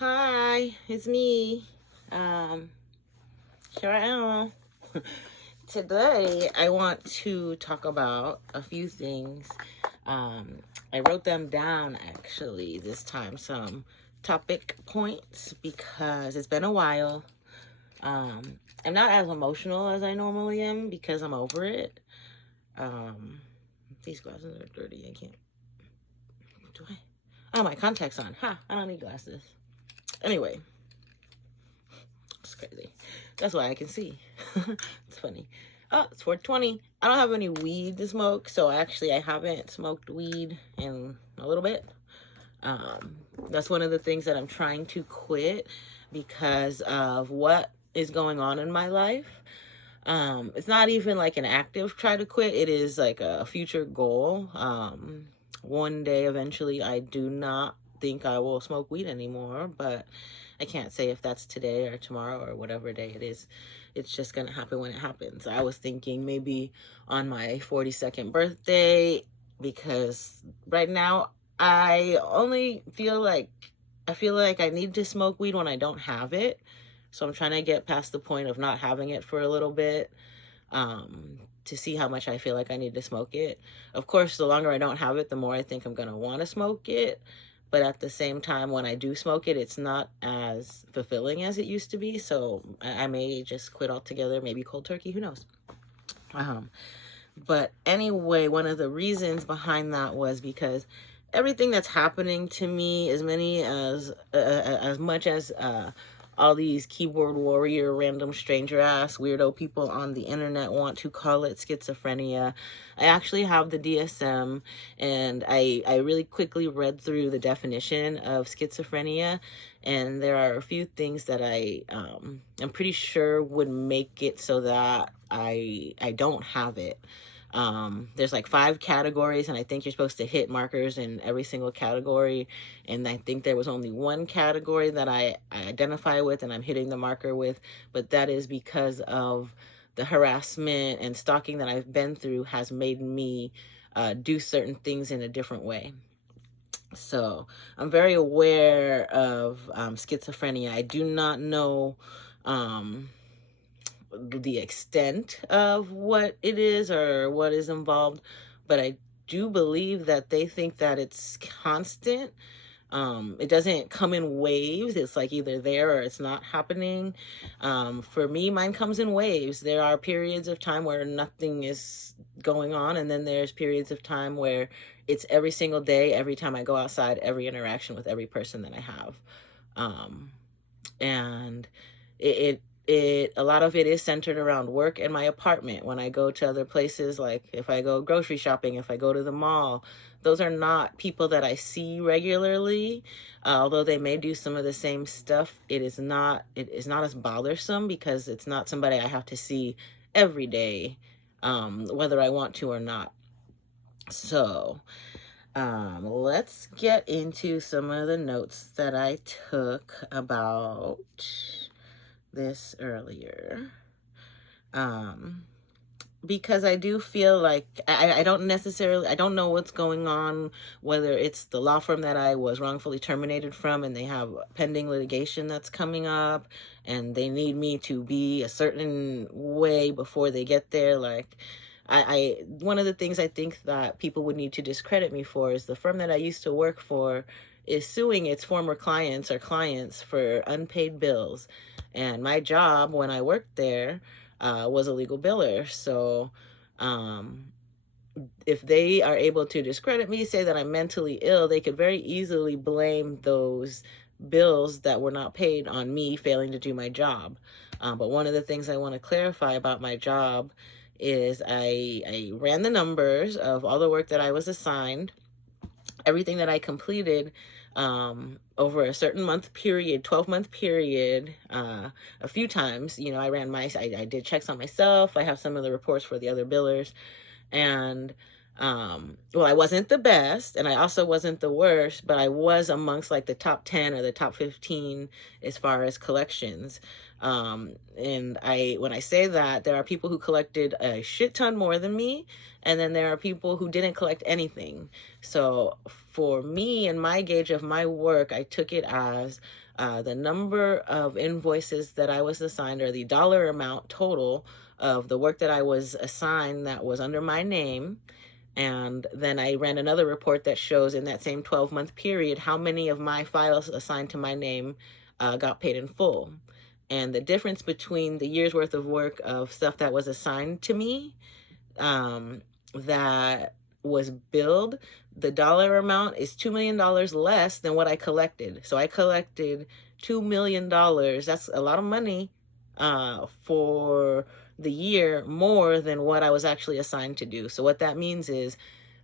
Hi, it's me. Um, Here I am. Today, I want to talk about a few things. I wrote them down actually this time, some topic points, because it's been a while. I'm not as emotional as I normally am because I'm over it. Um, these glasses are dirty. I can't. Do I? Oh, my contacts on. Ha! I don't need glasses. Anyway, it's crazy. That's why I can see. It's funny. Oh, it's 4:20. I don't have any weed to smoke, so actually I haven't smoked weed in a little bit. Um, that's one of the things that I'm trying to quit because of what is going on in my life. It's not even like an active try to quit. It is like a future goal. One day eventually I do not think I will smoke weed anymore, but I can't say if that's today or tomorrow or whatever day it is. It's just going to happen when it happens. I was thinking maybe on my 42nd birthday, because right now I only feel like I need to smoke weed when I don't have it. So I'm trying to get past the point of not having it for a little bit, to see how much I feel like I need to smoke it. Of course, the longer I don't have it, the more I think I'm going to want to smoke it. But at the same time, when I do smoke it, it's not as fulfilling as it used to be. So I may just quit altogether, maybe cold turkey, who knows? Um, but anyway, one of the reasons behind that was because everything that's happening to me, as much as all these keyboard warrior, random stranger ass weirdo people on the internet want to call it schizophrenia, I actually have the DSM, and I really quickly read through the definition of schizophrenia, and there are a few things that I'm pretty sure would make it so that I don't have it. There's like 5 categories, and I think you're supposed to hit markers in every single category. And I think there was only one category that I identify with and I'm hitting the marker with, but that is because of the harassment and stalking that I've been through has made me do certain things in a different way. So I'm very aware of schizophrenia. I do not know um, the extent of what it is or what is involved, but I do believe that they think that it's constant. It doesn't come in waves. It's like either there or it's not happening. For me, mine comes in waves. There are periods of time where nothing is going on, and then there's periods of time where it's every single day, every time I go outside, every interaction with every person that I have. Um, and it a lot of it is centered around work and my apartment. When I go to other places, like if I go grocery shopping, if I go to the mall, those are not people that I see regularly. Although they may do some of the same stuff, it is not as bothersome because it's not somebody I have to see every day, whether I want to or not. So let's get into some of the notes that I took about this earlier. Um, because I do feel like I don't know what's going on, whether it's the law firm that I was wrongfully terminated from and they have pending litigation that's coming up and they need me to be a certain way before they get there. Like, one of the things I think that people would need to discredit me for is the firm that I used to work for is suing its former clients or clients for unpaid bills. And my job when I worked there was a legal biller. So if they are able to discredit me, say that I'm mentally ill, they could very easily blame those bills that were not paid on me failing to do my job. But one of the things I want to clarify about my job is I ran the numbers of all the work that I was assigned, everything that I completed over a certain month period, 12-month period, a few times. I did checks on myself. I have some of the reports for the other billers. And Well, I wasn't the best, and I also wasn't the worst, but I was amongst like the top 10 or the top 15 as far as collections. And when I say that, there are people who collected a shit ton more than me, and then there are people who didn't collect anything. So for me and my gauge of my work, I took it as the number of invoices that I was assigned, or the dollar amount total of the work that I was assigned that was under my name. And then I ran another report that shows in that same 12-month period how many of my files assigned to my name got paid in full. And the difference between the year's worth of work of stuff that was assigned to me that was billed, the dollar amount is $2 million less than what I collected. So I collected $2 million. That's a lot of money for the year, more than what I was actually assigned to do. So what that means is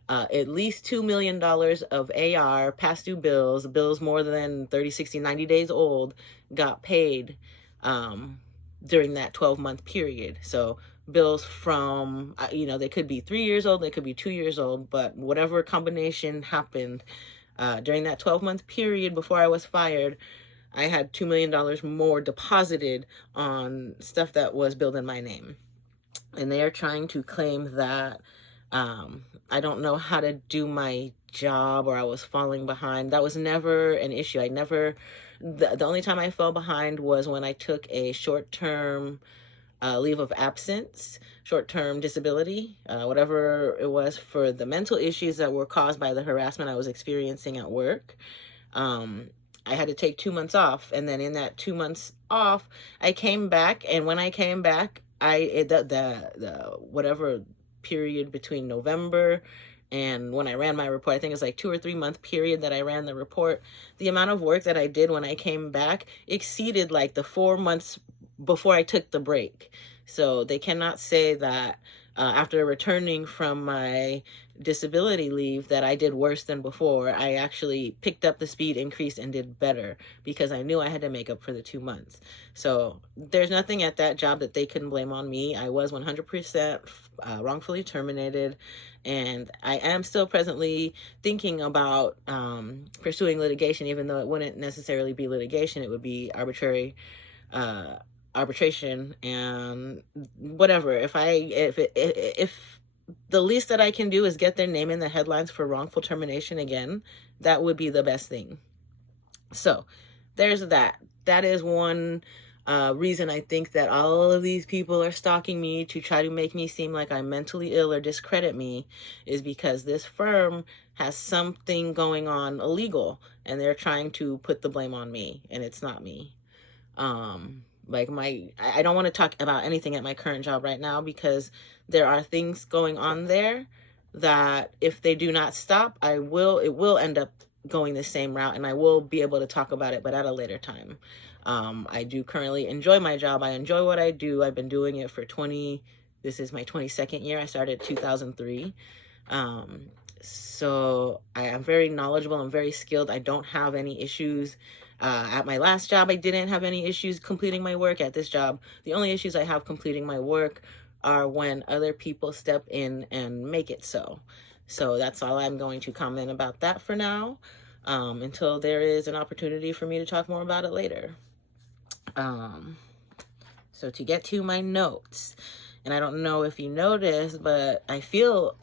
at least $2 million of AR, past due bills more than 30, 60, 90 days old, got paid during that 12-month period. So bills from, they could be 3 years old, they could be 2 years old, but whatever combination happened during that 12-month period before I was fired, I had $2 million more deposited on stuff that was billed in my name. And they are trying to claim that I don't know how to do my job, or I was falling behind. That was never an issue. The only time I fell behind was when I took a short-term leave of absence, short-term disability, whatever it was, for the mental issues that were caused by the harassment I was experiencing at work. I had to take 2 months off, and then in that 2 months off, I came back, and when I came back, the whatever period between November and when I ran my report, I think it's like 2 or 3 month period that I ran the report, the amount of work that I did when I came back exceeded like the 4 months before I took the break. So they cannot say that after returning from my disability leave that I did worse than before. I actually picked up the speed, increased, and did better because I knew I had to make up for the 2 months. So there's nothing at that job that they couldn't blame on me. I was 100% wrongfully terminated, and I am still presently thinking about pursuing litigation, even though it wouldn't necessarily be litigation. It would be arbitration and whatever. If the least that I can do is get their name in the headlines for wrongful termination again, that would be the best thing. So there's that. That is one reason I think that all of these people are stalking me to try to make me seem like I'm mentally ill or discredit me, is because this firm has something going on illegal and they're trying to put the blame on me, and it's not me. I don't want to talk about anything at my current job right now because there are things going on there that if they do not stop, it will end up going the same route, and I will be able to talk about it, but at a later time. I do currently enjoy my job. I enjoy what I do. I've been doing it for this is my 22nd year. I started 2003. So I am very knowledgeable. I'm very skilled. I don't have any issues. At my last job, I didn't have any issues completing my work. At this job, the only issues I have completing my work are when other people step in and make it so. So that's all I'm going to comment about that for now, until there is an opportunity for me to talk more about it later. So to get to my notes, and I don't know if you noticed, but I feel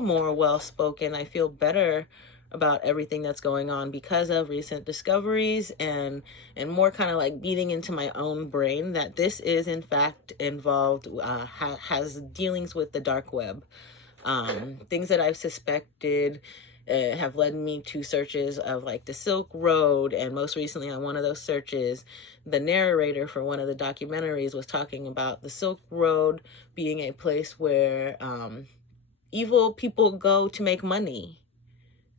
more well-spoken. I feel better about everything that's going on because of recent discoveries, and more kind of like beating into my own brain that this is in fact involved, has dealings with the dark web. Things that I've suspected have led me to searches of like the Silk Road, and most recently on one of those searches, the narrator for one of the documentaries was talking about the Silk Road being a place where evil people go to make money.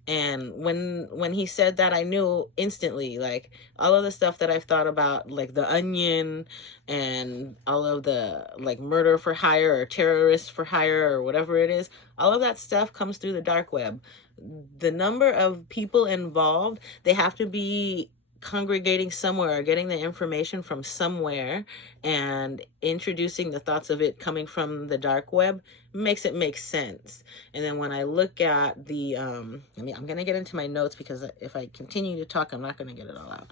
And when he said that, I knew instantly, like, all of the stuff that I've thought about, like The Onion and all of the, like, murder for hire or terrorists for hire or whatever it is, all of that stuff comes through the dark web. The number of people involved, they have to be congregating somewhere or getting the information from somewhere and introducing the thoughts of it coming from the dark web makes it make sense. And then when I look at the I'm going to get into my notes, because if I continue to talk, I'm not going to get it all out.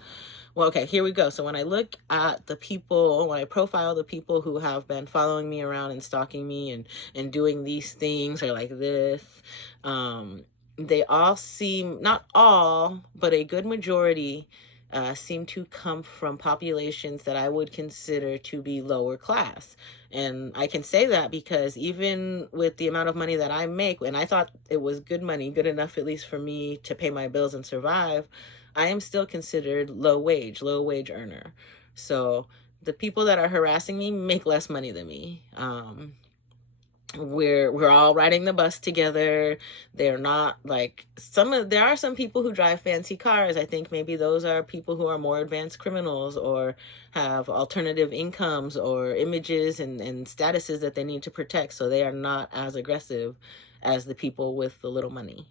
Well, okay, here we go. So when I look at the people, when I profile the people who have been following me around and stalking me and doing these things or like this, they all seem, not all, but a good majority seem to come from populations that I would consider to be lower class. And I can say that because even with the amount of money that I make, and I thought it was good money, good enough at least for me to pay my bills and survive, I am still considered low wage earner. So the people that are harassing me make less money than me. We're all riding the bus together. They're not like there are some people who drive fancy cars. I think maybe those are people who are more advanced criminals or have alternative incomes or images and statuses that they need to protect, so they are not as aggressive as the people with the little money.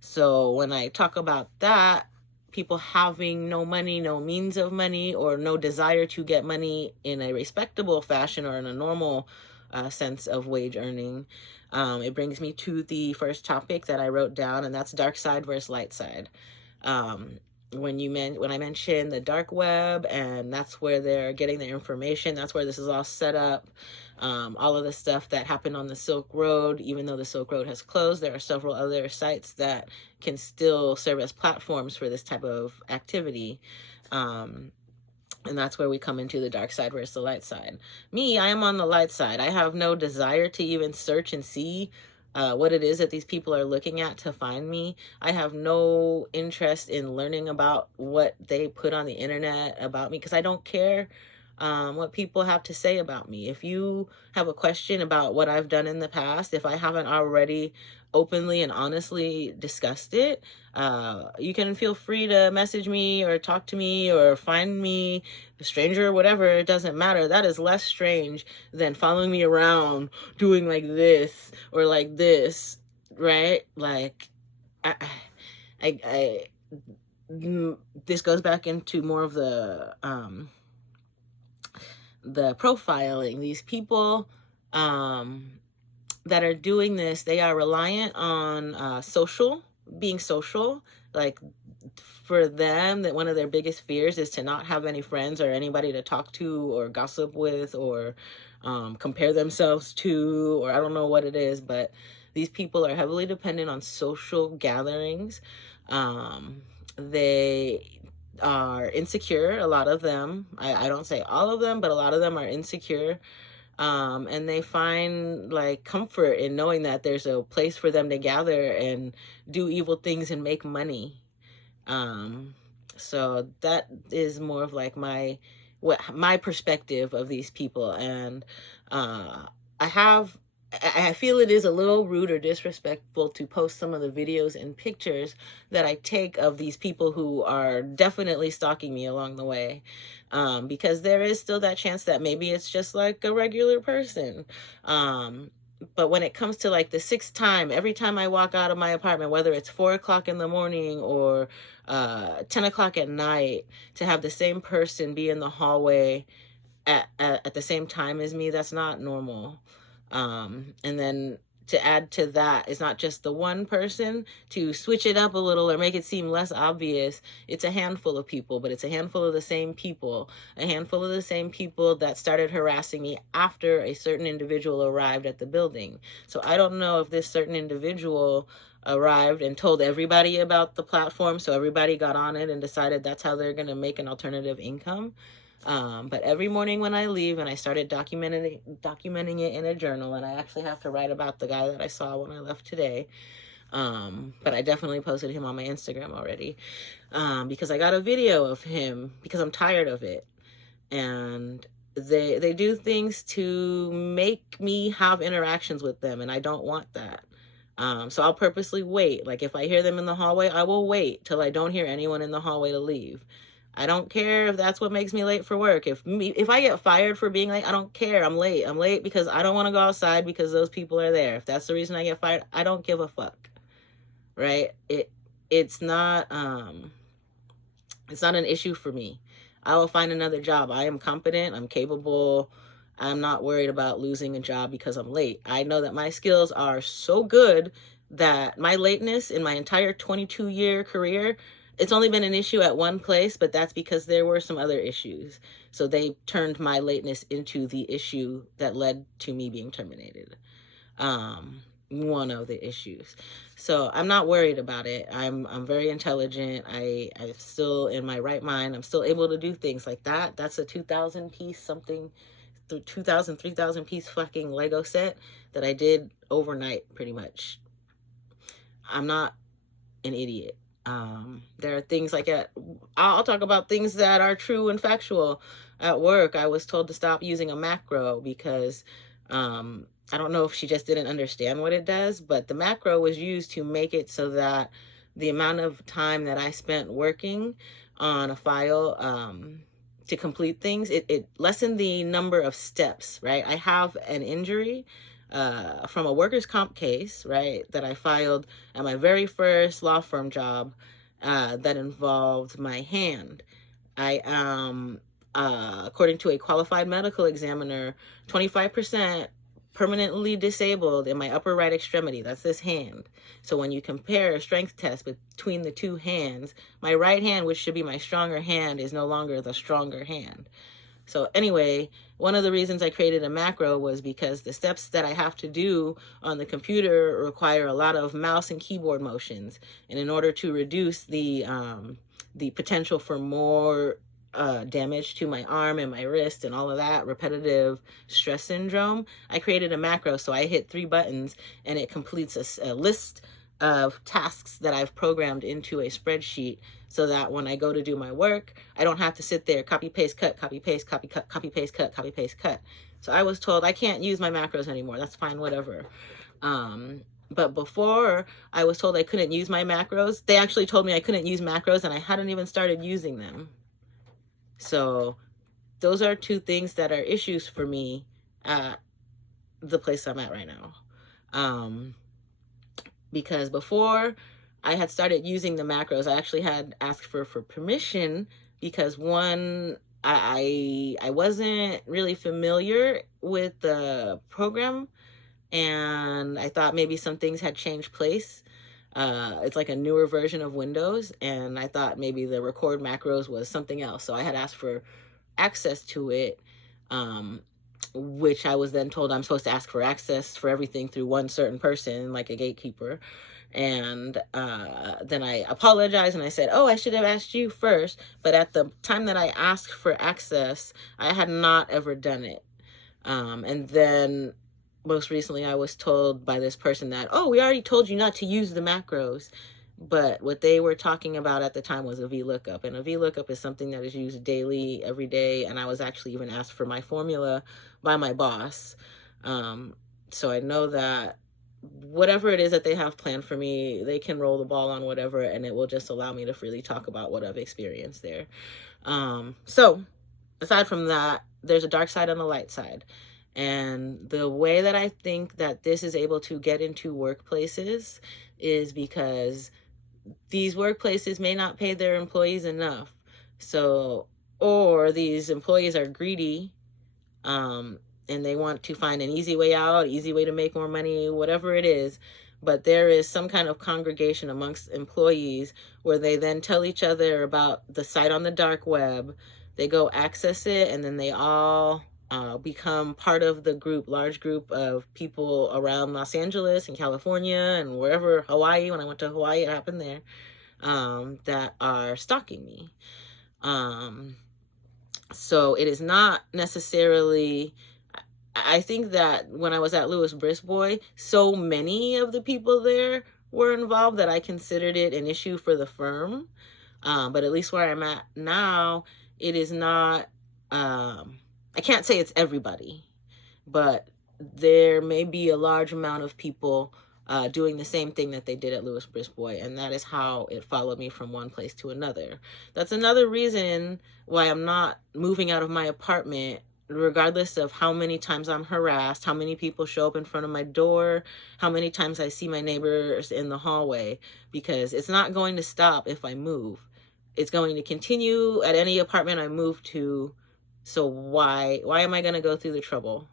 So when I talk about that, people having no money, no means of money, or no desire to get money in a respectable fashion or in a normal sense of wage earning, it brings me to the first topic that I wrote down, and that's dark side versus light side. When I mentioned the dark web, and that's where they're getting their information, that's where this is all set up. All of the stuff that happened on the Silk Road, even though the Silk Road has closed, there are several other sites that can still serve as platforms for this type of activity. And that's where we come into the dark side versus the light side. Me, I am on the light side. I have no desire to even search and see what it is that these people are looking at to find me. I have no interest in learning about what they put on the internet about me, because I don't care what people have to say about me. If you have a question about what I've done in the past, if I haven't already openly and honestly discussed it, you can feel free to message me or talk to me or find me, a stranger or whatever. It doesn't matter. That is less strange than following me around doing like this or like this, right? Like, this goes back into more of the profiling. These people that are doing this, they are reliant on being social. Like, for them, that one of their biggest fears is to not have any friends or anybody to talk to or gossip with or compare themselves to, or I don't know what it is, but these people are heavily dependent on social gatherings. They are insecure, a lot of them. I don't say all of them, but a lot of them are insecure. And they find like comfort in knowing that there's a place for them to gather and do evil things and make money. So that is more of like my perspective of these people. And I feel it is a little rude or disrespectful to post some of the videos and pictures that I take of these people who are definitely stalking me along the way. Because there is still that chance that maybe it's just like a regular person. But when it comes to like the sixth time, every time I walk out of my apartment, whether it's 4 o'clock in the morning or 10 o'clock at night, to have the same person be in the hallway at the same time as me, that's not normal. And then to add to that, it's not just the one person. To switch it up a little or make it seem less obvious, it's a handful of people, but it's a handful of the same people. A handful of the same people that started harassing me after a certain individual arrived at the building. So I don't know if this certain individual arrived and told everybody about the platform, so everybody got on it and decided that's how they're going to make an alternative income. But every morning when I leave, and I started documenting it in a journal, and I actually have to write about the guy that I saw when I left today. But I definitely posted him on my Instagram already, because I got a video of him because I'm tired of it. And they do things to make me have interactions with them, and I don't want that. So I'll purposely wait. Like, if I hear them in the hallway, I will wait till I don't hear anyone in the hallway to leave. I don't care if that's what makes me late for work. If I get fired for being late, I don't care. I'm late. I'm late because I don't want to go outside because those people are there. If that's the reason I get fired, I don't give a fuck. Right? It's not It's not an issue for me. I will find another job. I am competent. I'm capable. I'm not worried about losing a job because I'm late. I know that my skills are so good that my lateness in my entire 22-year career, it's only been an issue at one place, but that's because there were some other issues. So they turned my lateness into the issue that led to me being terminated. One of the issues. So I'm not worried about it. I'm very intelligent. I'm still in my right mind. I'm still able to do things like that. That's a 2,000 piece something, 2,000, 3,000 piece fucking Lego set that I did overnight pretty much. I'm not an idiot. There are things like I'll talk about things that are true and factual. At work, I was told to stop using a macro because I don't know if she just didn't understand what it does, but the macro was used to make it so that the amount of time that I spent working on a file to complete things, it lessened the number of steps, right? I have an injury from a workers' comp case, right, that I filed at my very first law firm job that involved my hand. I am, according to a qualified medical examiner, 25% permanently disabled in my upper right extremity. That's this hand. So when you compare a strength test between the two hands, my right hand, which should be my stronger hand, is no longer the stronger hand. So anyway, one of the reasons I created a macro was because the steps that I have to do on the computer require a lot of mouse and keyboard motions. And in order to reduce the potential for more damage to my arm and my wrist and all of that repetitive stress syndrome, I created a macro. So I hit 3 buttons and it completes a list of tasks that I've programmed into a spreadsheet so that when I go to do my work, I don't have to sit there, copy, paste, cut, copy, paste, copy, cut, copy, paste, cut, copy, paste, cut. So I was told I can't use my macros anymore. That's fine, whatever. But before I was told I couldn't use my macros, they actually told me I couldn't use macros and I hadn't even started using them. So those are 2 things that are issues for me at the place I'm at right now. Because before I had started using the macros, I actually had asked for permission because one, I wasn't really familiar with the program and I thought maybe some things had changed place. It's like a newer version of Windows and I thought maybe the record macros was something else. So I had asked for access to it, which I was then told I'm supposed to ask for access for everything through one certain person, like a gatekeeper. And then I apologized and I said, oh, I should have asked you first. But at the time that I asked for access, I had not ever done it. And then most recently I was told by this person that, oh, we already told you not to use the macros. But what they were talking about at the time was a VLOOKUP. And a VLOOKUP is something that is used daily, every day. And I was actually even asked for my formula by my boss. So I know that whatever it is that they have planned for me, they can roll the ball on whatever, and it will just allow me to freely talk about what I've experienced there. So aside from that, there's a dark side and a light side. And the way that I think that this is able to get into workplaces is because these workplaces may not pay their employees enough. So, or these employees are greedy, and they want to find an easy way out, easy way to make more money, whatever it is. But there is some kind of congregation amongst employees where they then tell each other about the site on the dark web. They go access it, and then they all become part of the group, large group of people around Los Angeles and California and wherever, Hawaii, when I went to Hawaii, it happened there, that are stalking me. So it is not necessarily, I think that when I was at Lewis Brisbois, so many of the people there were involved that I considered it an issue for the firm. But at least where I'm at now, it is not, I can't say it's everybody, but there may be a large amount of people doing the same thing that they did at Lewis Brisbois, and that is how it followed me from one place to another. That's another reason why I'm not moving out of my apartment, regardless of how many times I'm harassed, how many people show up in front of my door, how many times I see my neighbors in the hallway, because it's not going to stop if I move. It's going to continue at any apartment I move to. So why am I going to go through the trouble?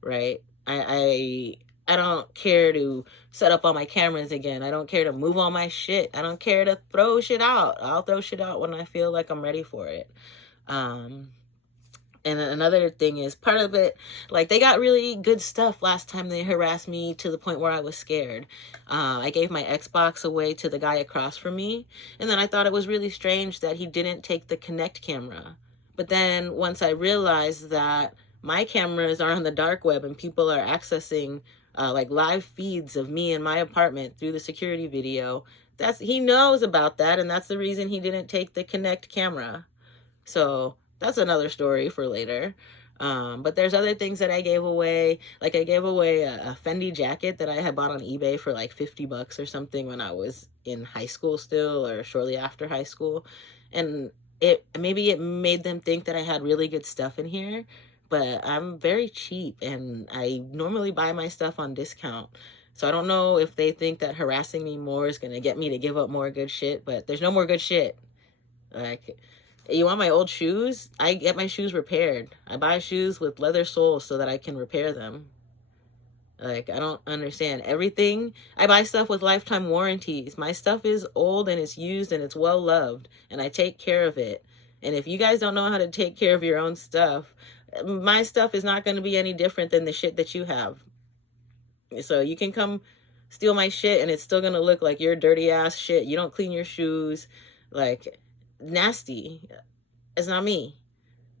Right? I don't care to set up all my cameras again. I don't care to move all my shit. I don't care to throw shit out. I'll throw shit out when I feel like I'm ready for it. And another thing is, part of it, like, they got really good stuff last time they harassed me to the point where I was scared. I gave my Xbox away to the guy across from me, and then I thought it was really strange that he didn't take the Kinect camera. But then once I realized that my cameras are on the dark web and people are accessing like live feeds of me in my apartment through the security video, he knows about that, and that's the reason he didn't take the Kinect camera. So that's another story for later. But there's other things that I gave away. Like, I gave away a Fendi jacket that I had bought on eBay for like $50 or something when I was in high school still, or shortly after high school. And maybe it made them think that I had really good stuff in here, but I'm very cheap and I normally buy my stuff on discount. So I don't know if they think that harassing me more is going to get me to give up more good shit, but there's no more good shit. Like, you want my old shoes? I get my shoes repaired. I buy shoes with leather soles so that I can repair them. Like, I don't understand. Everything, I buy stuff with lifetime warranties. My stuff is old and it's used and it's well loved, and I take care of it. And if you guys don't know how to take care of your own stuff, my stuff is not going to be any different than the shit that you have. So you can come steal my shit and it's still going to look like your dirty ass shit. You don't clean your shoes. Like, nasty. It's not me.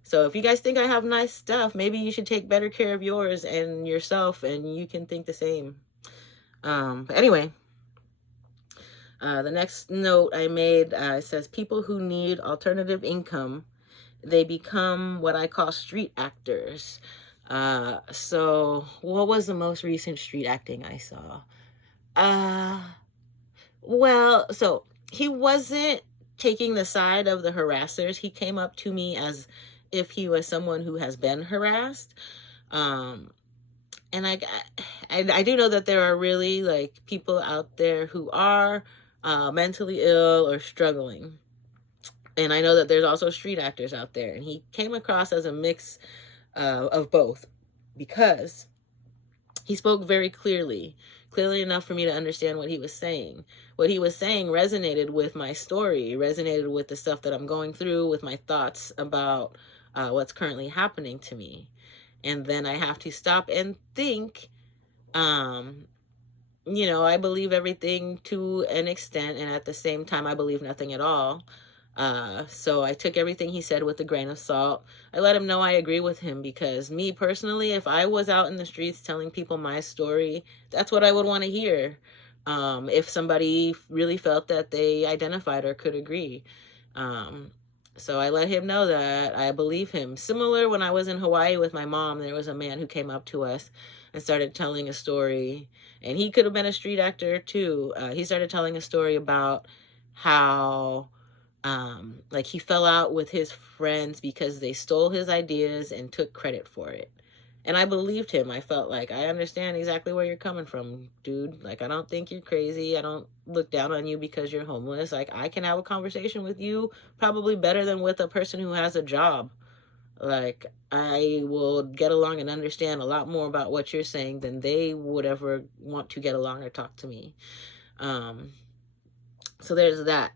So if you guys think I have nice stuff, maybe you should take better care of yours and yourself, and you can think the same. But anyway, the next note I made says, people who need alternative income, they become what I call street actors. So what was the most recent street acting I saw? Well, so he wasn't taking the side of the harassers. He came up to me as if he was someone who has been harassed. And I do know that there are really, like, people out there who are mentally ill or struggling. And I know that there's also street actors out there. And he came across as a mix of both, because he spoke very clearly enough for me to understand what he was saying. What he was saying resonated with my story, resonated with the stuff that I'm going through, with my thoughts about what's currently happening to me. And then I have to stop and think, you know, I believe everything to an extent, and at the same time, I believe nothing at all. So I took everything he said with a grain of salt. I let him know I agree with him, because me personally, if I was out in the streets telling people my story, that's what I would want to hear. If somebody really felt that they identified or could agree. So I let him know that I believe him. Similar, when I was in Hawaii with my mom, there was a man who came up to us and started telling a story, and he could have been a street actor too. He started telling a story about how like, he fell out with his friends because they stole his ideas and took credit for it. And I believed him. I felt like, I understand exactly where you're coming from, dude. Like, I don't think you're crazy. I don't look down on you because you're homeless. Like, I can have a conversation with you probably better than with a person who has a job. Like, I will get along and understand a lot more about what you're saying than they would ever want to get along or talk to me. So there's that.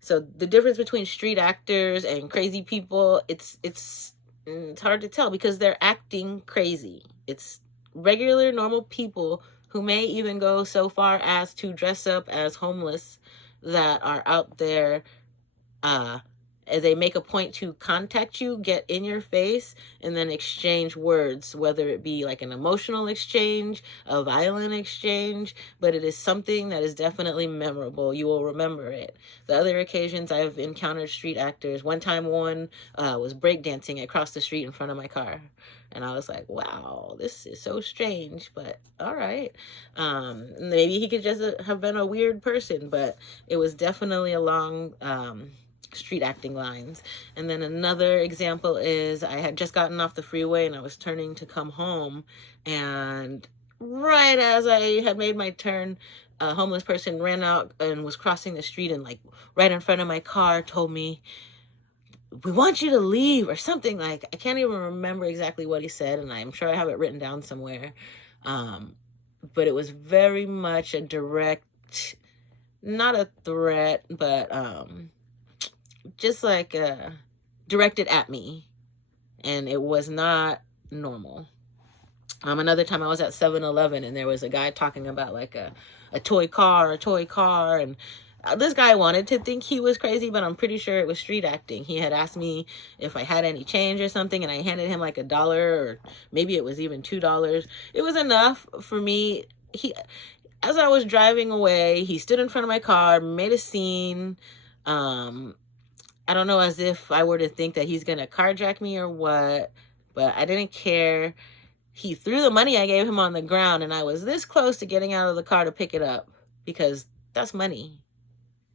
So the difference between street actors and crazy people, it's hard to tell, because they're acting crazy. It's regular, normal people who may even go so far as to dress up as homeless that are out there. They make a point to contact you, get in your face, and then exchange words, whether it be like an emotional exchange, a violent exchange, but it is something that is definitely memorable. You will remember it. The other occasions I've encountered street actors, one time one was breakdancing across the street in front of my car. And I was like, wow, this is so strange, but all right. Maybe he could just have been a weird person, but it was definitely along street acting lines. And then another example is, I had just gotten off the freeway and I was turning to come home, and right as I had made my turn, a homeless person ran out and was crossing the street and like right in front of my car told me, "We want you to leave," or something. Like, I can't even remember exactly what he said, and I'm sure I have it written down somewhere. Um, but it was very much a direct, not a threat, but just like directed at me, and it was not normal. Another time I was at 7-Eleven and there was a guy talking about like a toy car, and this guy wanted to think he was crazy, but I'm pretty sure it was street acting. He had asked me if I had any change or something, and I handed him like $1, or maybe it was even $2. It was enough for me. As I was driving away, he stood in front of my car, made a scene. I don't know, as if I were to think that he's gonna carjack me or what, but I didn't care. He threw the money I gave him on the ground, and I was this close to getting out of the car to pick it up, because that's money.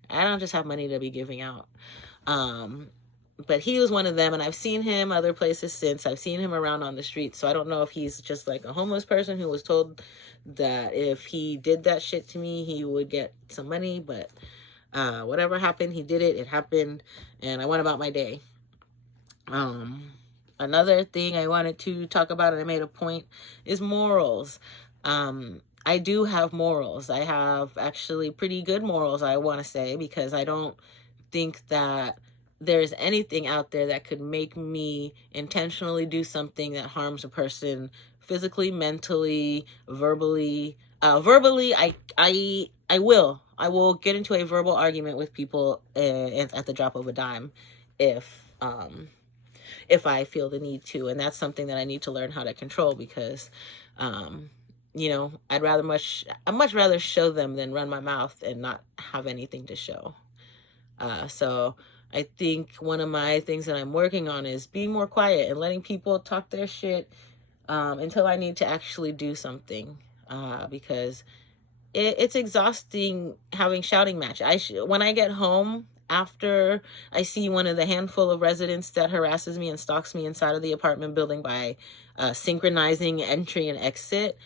I don't just have money to be giving out. But he was one of them, and I've seen him other places since. I've seen him around on the street, so I don't know if he's just like a homeless person who was told that if he did that shit to me, he would get some money, but whatever happened, he did it. It happened, and I went about my day. Another thing I wanted to talk about, and I made a point, is morals. I do have morals. I have actually pretty good morals, I want to say, because I don't think that there's anything out there that could make me intentionally do something that harms a person physically, mentally, verbally. Verbally, I will get into a verbal argument with people at the drop of a dime if I feel the need to, and that's something that I need to learn how to control, because I'd much rather show them than run my mouth and not have anything to show. So I think one of my things that I'm working on is being more quiet and letting people talk their shit until I need to actually do something, because it's exhausting having shouting match. When I get home, after I see one of the handful of residents that harasses me and stalks me inside of the apartment building by synchronizing entry and exit,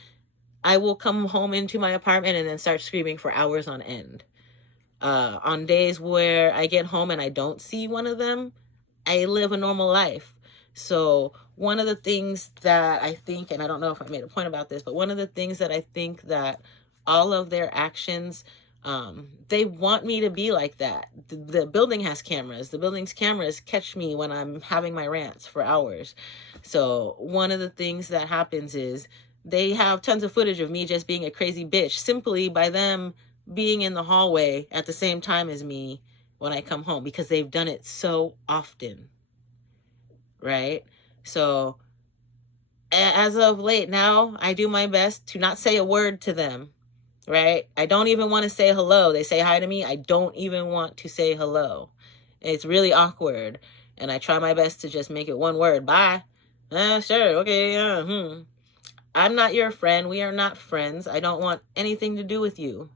I will come home into my apartment and then start screaming for hours on end. On days where I get home and I don't see one of them, I live a normal life. So one of the things that I think, and I don't know if I made a point about this, but one of the things that I think that all of their actions, they want me to be like that. The building has cameras. The building's cameras catch me when I'm having my rants for hours. So one of the things that happens is they have tons of footage of me just being a crazy bitch simply by them being in the hallway at the same time as me when I come home, because they've done it so often, right? So as of late now, I do my best to not say a word to them, right? I don't even want to say hello. They say hi to me. I don't even want to say hello. It's really awkward, and I try my best to just make it one word. Bye. Sure. Okay. I'm not your friend. We are not friends. I don't want anything to do with you.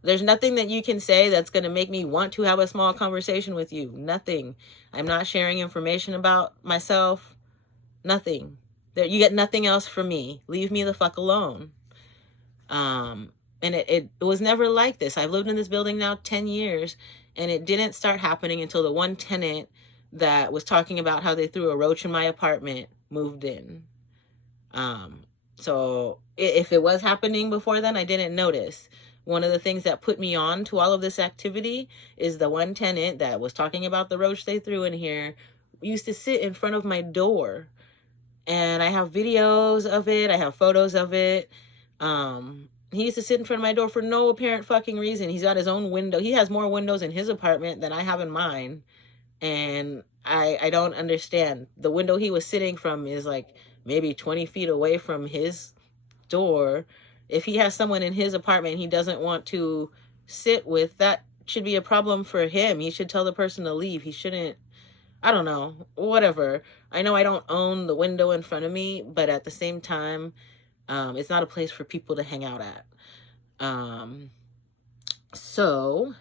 There's nothing that you can say that's going to make me want to have a small conversation with you. Nothing. I'm not sharing information about myself. Nothing. You get nothing else from me. Leave me the fuck alone. And it was never like this. I've lived in this building now 10 years, and it didn't start happening until the one tenant that was talking about how they threw a roach in my apartment moved in. So if it was happening before then, I didn't notice. One of the things that put me on to all of this activity is the one tenant that was talking about the roach they threw in here used to sit in front of my door. And I have videos of it. I have photos of it. He used to sit in front of my door for no apparent fucking reason. He's got his own window. He has more windows in his apartment than I have in mine. And I don't understand. The window he was sitting from is like maybe 20 feet away from his door. If he has someone in his apartment he doesn't want to sit with, that should be a problem for him. He should tell the person to leave. He shouldn't, I don't know, whatever. I know I don't own the window in front of me, but at the same time, it's not a place for people to hang out at. So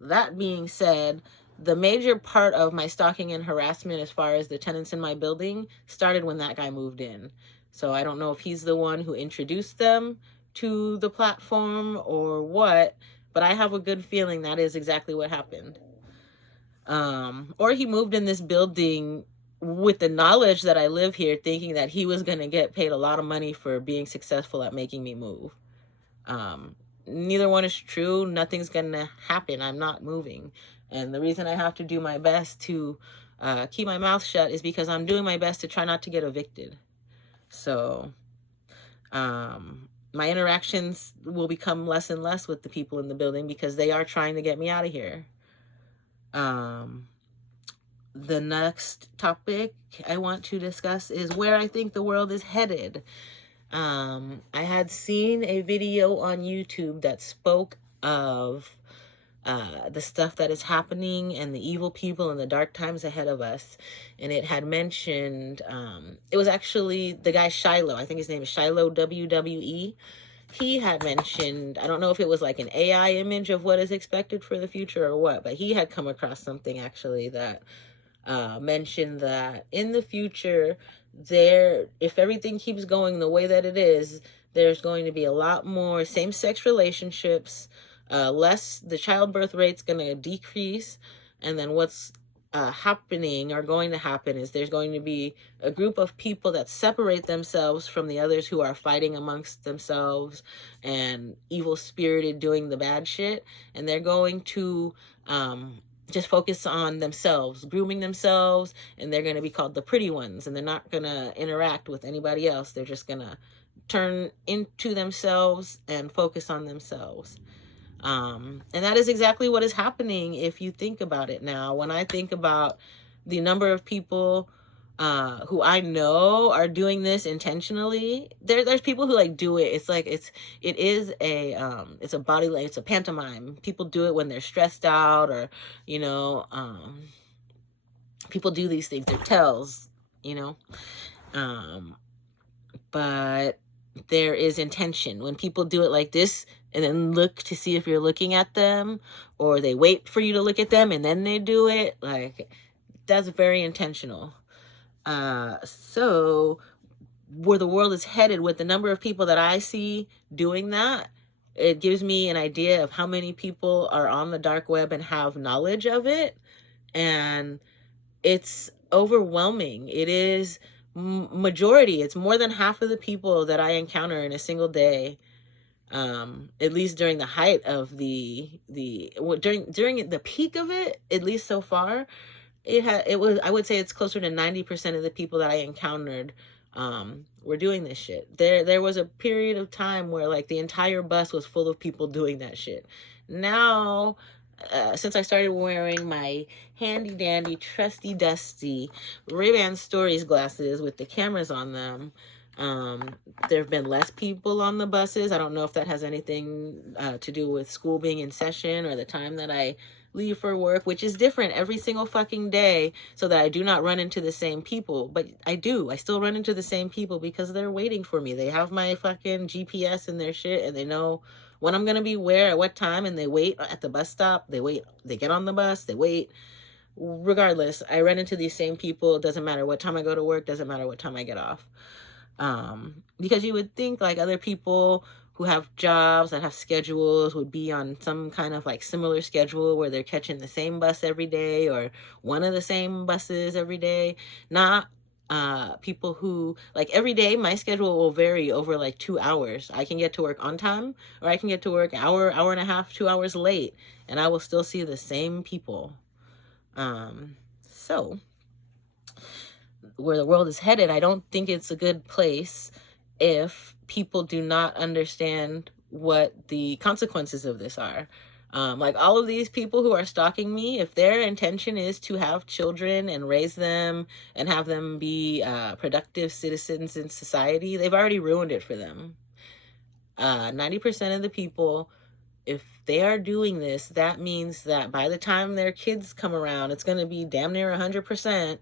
that being said, the major part of my stalking and harassment as far as the tenants in my building started when that guy moved in. So I don't know if he's the one who introduced them to the platform or what, but I have a good feeling that is exactly what happened. Or he moved in this building with the knowledge that I live here, thinking that he was going to get paid a lot of money for being successful at making me move. Neither one is true. Nothing's going to happen. I'm not moving. And the reason I have to do my best to keep my mouth shut is because I'm doing my best to try not to get evicted. So my interactions will become less and less with the people in the building because they are trying to get me out of here. The next topic I want to discuss is where I think the world is headed. I had seen a video on YouTube that spoke of the stuff that is happening and the evil people and the dark times ahead of us. And it had mentioned, it was actually the guy Shiloh. I think his name is Shiloh WWE. He had mentioned, I don't know if it was like an AI image of what is expected for the future or what, but he had come across something actually that mentioned that in the future, if everything keeps going the way that it is, there's going to be a lot more same-sex relationships, the childbirth rate's going to decrease, and then what's happening or going to happen is there's going to be a group of people that separate themselves from the others who are fighting amongst themselves and evil-spirited doing the bad shit, and they're going to just focus on themselves, grooming themselves, and they're going to be called the pretty ones, and they're not going to interact with anybody else. They're just going to turn into themselves and focus on themselves. And that is exactly what is happening if you think about it now. When I think about the number of people who I know are doing this intentionally, there's people who like do it. It's like it's a body, like it's a pantomime. People do it when they're stressed out, or people do these things. They're tells, but there is intention when people do it like this and then look to see if you're looking at them, or they wait for you to look at them and then they do it. Like, that's very intentional. So where the world is headed with the number of people that I see doing that, it gives me an idea of how many people are on the dark web and have knowledge of it. And it's overwhelming. It is majority. It's more than half of the people that I encounter in a single day. At least during the height of during the peak of it, at least so far, I would say it's closer to 90% of the people that I encountered were doing this shit. There was a period of time where like the entire bus was full of people doing that shit. Now, since I started wearing my handy dandy, trusty dusty Ray-Ban Stories glasses with the cameras on them, there have been less people on the buses. I don't know if that has anything to do with school being in session or the time that I leave for work, which is different every single fucking day, so that I do not run into the same people. But I still run into the same people because they're waiting for me. They have my fucking GPS in their shit, and they know when I'm gonna be where at what time, and they wait at the bus stop. They wait, they get on the bus, they wait. Regardless, I run into these same people. It doesn't matter what time I go to work, doesn't matter what time I get off. Because you would think like other people who have jobs that have schedules would be on some kind of like similar schedule where they're catching the same bus every day or one of the same buses every day. Not people who, like, every day my schedule will vary over like 2 hours. I can get to work on time, or I can get to work hour and a half, 2 hours late, and I will still see the same people. So where the world is headed, I don't think it's a good place if people do not understand what the consequences of this are. Like all of these people who are stalking me, if their intention is to have children and raise them and have them be productive citizens in society, they've already ruined it for them. 90% of the people, if they are doing this, that means that by the time their kids come around, it's going to be damn near 100%,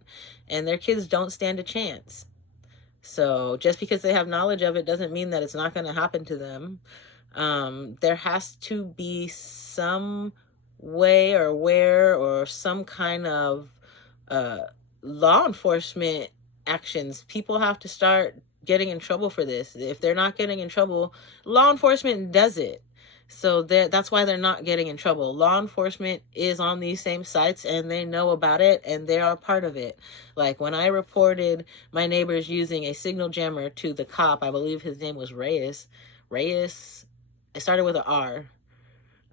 and their kids don't stand a chance. So just because they have knowledge of it doesn't mean that it's not going to happen to them. There has to be some way or where or some kind of law enforcement actions. People have to start getting in trouble for this. If they're not getting in trouble, law enforcement does it. So that's why they're not getting in trouble. Law enforcement is on these same sites and they know about it and they are part of it. Like when I reported my neighbors using a signal jammer to the cop, I believe his name was Reyes. Reyes, it started with an R,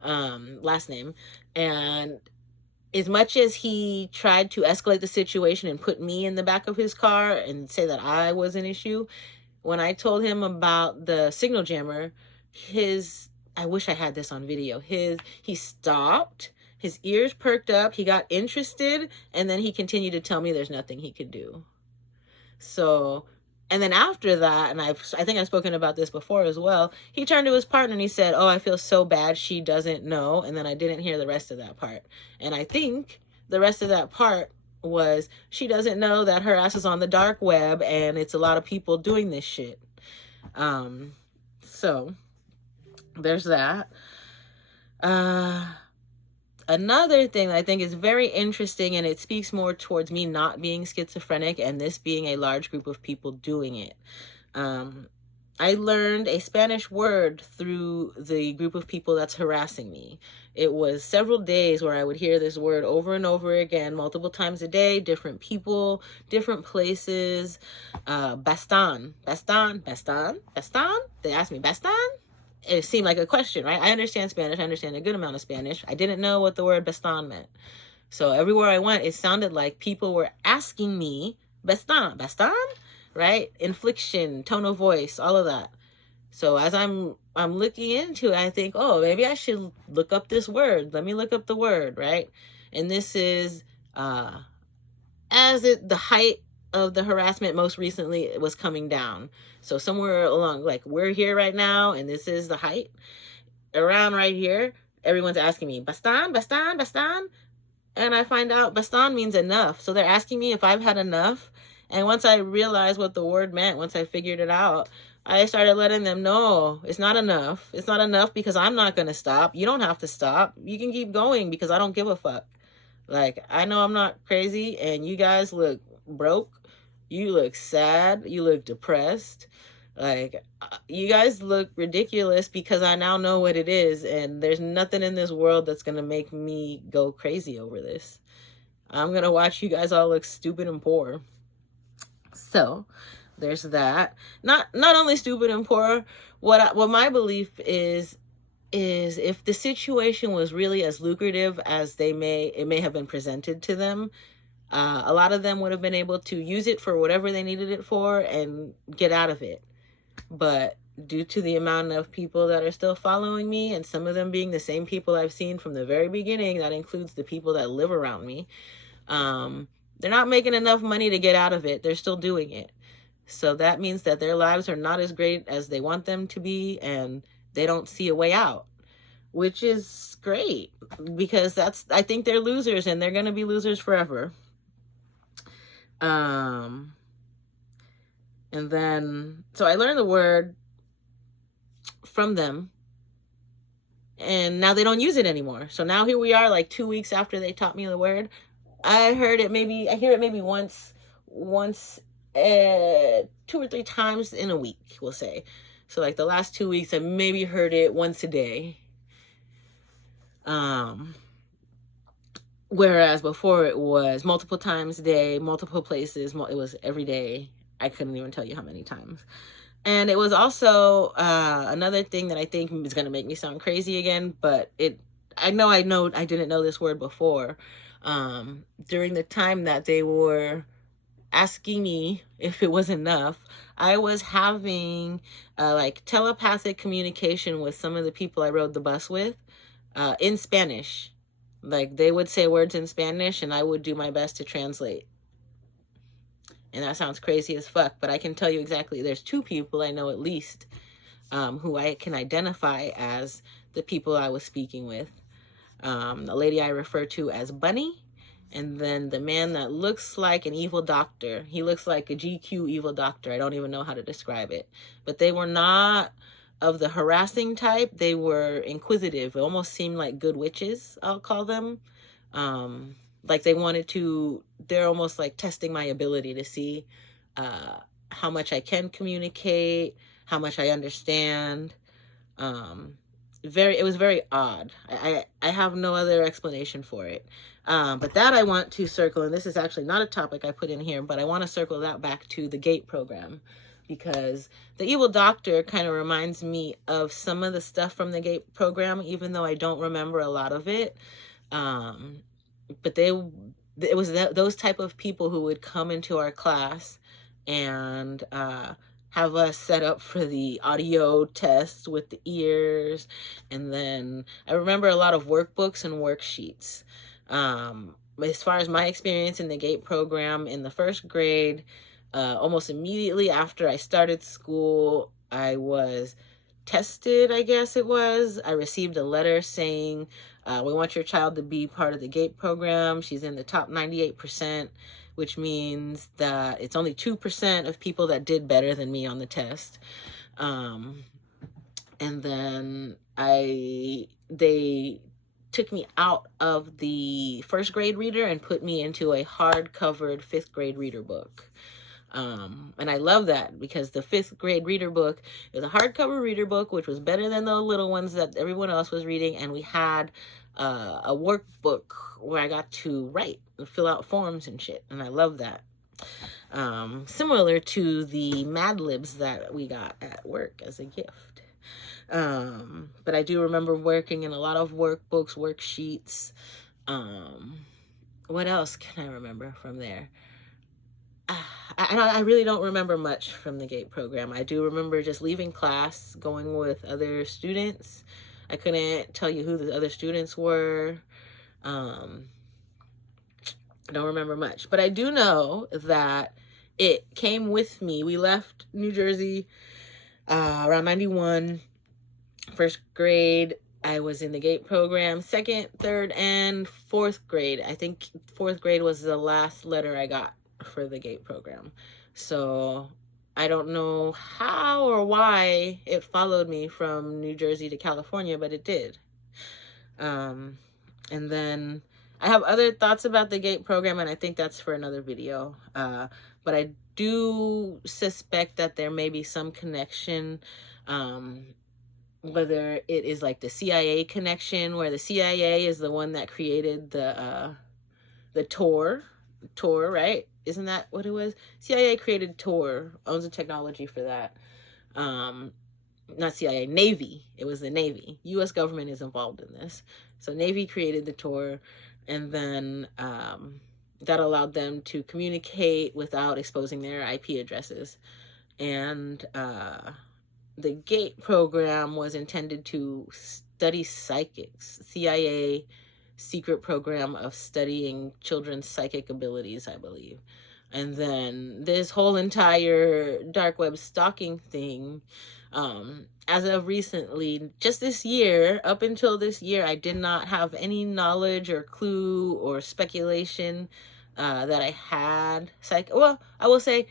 last name. And as much as he tried to escalate the situation and put me in the back of his car and say that I was an issue, when I told him about the signal jammer, I wish I had this on video. He stopped, his ears perked up, he got interested, and then he continued to tell me there's nothing he could do. So, and then after that, and I think I've spoken about this before as well, he turned to his partner and he said, "Oh, I feel so bad she doesn't know." And then I didn't hear the rest of that part. And I think the rest of that part was, she doesn't know that her ass is on the dark web and it's a lot of people doing this shit. So there's that. Another thing that I think is very interesting, and it speaks more towards me not being schizophrenic and this being a large group of people doing it. I learned a Spanish word through the group of people that's harassing me. It was several days where I would hear this word over and over again, multiple times a day, different people, different places. Bastan. They asked me, Bastan? It seemed like a question, right? I understand Spanish. I understand a good amount of Spanish. I didn't know what the word Bastan meant. So everywhere I went, it sounded like people were asking me, Bastan, right? Inflection, tone of voice, all of that. So as I'm looking into it, I think, oh, maybe I should look up this word. Let me look up the word, right? And this is, the height of the harassment most recently was coming down. So somewhere along, like we're here right now, and this is the height. Around right here, everyone's asking me, Bastan? And I find out Bastan means enough. So they're asking me if I've had enough. And once I realized what the word meant, once I figured it out, I started letting them know it's not enough. It's not enough because I'm not going to stop. You don't have to stop. You can keep going because I don't give a fuck. Like, I know I'm not crazy, and you guys look broke. You look sad. You look depressed. Like, you guys look ridiculous because I now know what it is, and there's nothing in this world that's going to make me go crazy over this. I'm going to watch you guys all look stupid and poor. So, there's that. Not only stupid and poor, what my belief is if the situation was really as lucrative as it may have been presented to them, a lot of them would have been able to use it for whatever they needed it for and get out of it. But due to the amount of people that are still following me, and some of them being the same people I've seen from the very beginning, that includes the people that live around me, they're not making enough money to get out of it. They're still doing it. So that means that their lives are not as great as they want them to be, and they don't see a way out, which is great because I think they're losers, and they're going to be losers forever. And then, so I learned the word from them, and now they don't use it anymore. So now here we are, like 2 weeks after they taught me the word. I hear it maybe once, 2 or 3 times in a week, we'll say. So like the last 2 weeks, I maybe heard it once a day. Whereas before it was multiple times a day, multiple places, it was every day. I couldn't even tell you how many times. And it was also another thing that I think is going to make me sound crazy again, but I know I didn't know this word before. During the time that they were asking me if it was enough, I was having like telepathic communication with some of the people I rode the bus with in Spanish. Like they would say words in Spanish and I would do my best to translate. And that sounds crazy as fuck, but I can tell you exactly, there's 2 people I know at least who I can identify as the people I was speaking with. The lady I refer to as Bunny, and then the man that looks like an evil doctor. He looks like a GQ evil doctor. I don't even know how to describe it. But they were not of the harassing type. They were inquisitive. It almost seemed like good witches, I'll call them. Like they're almost like testing my ability to see how much I can communicate, how much I understand. It was very odd. I have no other explanation for it. But that I want to circle, and this is actually not a topic I put in here, but I want to circle that back to the GATE program, because the evil doctor kind of reminds me of some of the stuff from the GATE program, even though I don't remember a lot of it. But it was those type of people who would come into our class and have us set up for the audio test with the ears. And then I remember a lot of workbooks and worksheets. As far as my experience in the GATE program in the first grade, almost immediately after I started school, I was tested, I guess it was. I received a letter saying, we want your child to be part of the GATE program. She's in the top 98%, which means that it's only 2% of people that did better than me on the test. And then they took me out of the first grade reader and put me into a hard-covered 5th grade reader book. And I love that, because the 5th grade reader book is a hardcover reader book, which was better than the little ones that everyone else was reading. And we had a workbook where I got to write and fill out forms and shit. And I love that. Similar to the Mad Libs that we got at work as a gift. But I do remember working in a lot of workbooks, worksheets. What else can I remember from there? I really don't remember much from the GATE program. I do remember just leaving class, going with other students. I couldn't tell you who the other students were. I don't remember much. But I do know that it came with me. We left New Jersey around 91. First grade, I was in the GATE program. 2nd, 3rd, and 4th grade. I think 4th grade was the last letter I got for the GATE program. So I don't know how or why it followed me from New Jersey to California, but it did. And then I have other thoughts about the GATE program, and I think that's for another video. But I do suspect that there may be some connection, whether it is like the CIA connection, where the CIA is the one that created the Tor, right? Isn't that what it was? CIA created Tor, owns the technology for that. Not CIA, Navy. It was the Navy. U.S. government is involved in this. So Navy created the Tor, and then that allowed them to communicate without exposing their IP addresses. And the GATE program was intended to study psychics. CIA secret program of studying children's psychic abilities, I believe. And then this whole entire dark web stalking thing, as of recently, just this year, up until this year, I did not have any knowledge or clue or speculation that I had well, I will say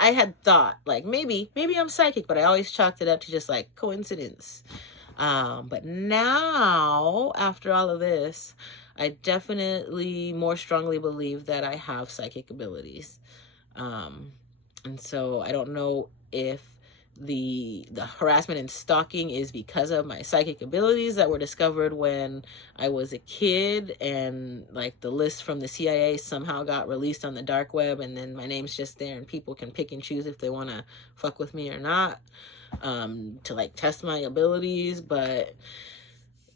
I had thought, like, maybe I'm psychic, but I always chalked it up to just like coincidence. But now, after all of this, I definitely more strongly believe that I have psychic abilities. And so I don't know if the harassment and stalking is because of my psychic abilities that were discovered when I was a kid, and like the list from the CIA somehow got released on the dark web, and then my name's just there and people can pick and choose if they want to fuck with me or not, to like test my abilities. But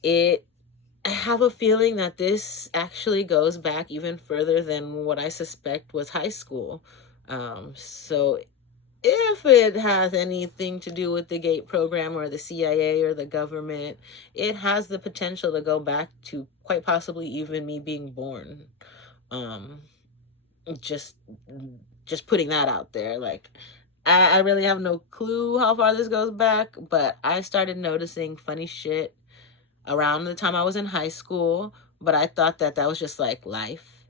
I have a feeling that this actually goes back even further than what I suspect was high school. So if it has anything to do with the GATE program or the CIA or the government, it has the potential to go back to quite possibly even me being born. Just putting that out there. Like, I really have no clue how far this goes back, but I started noticing funny shit around the time I was in high school, but I thought that was just like life.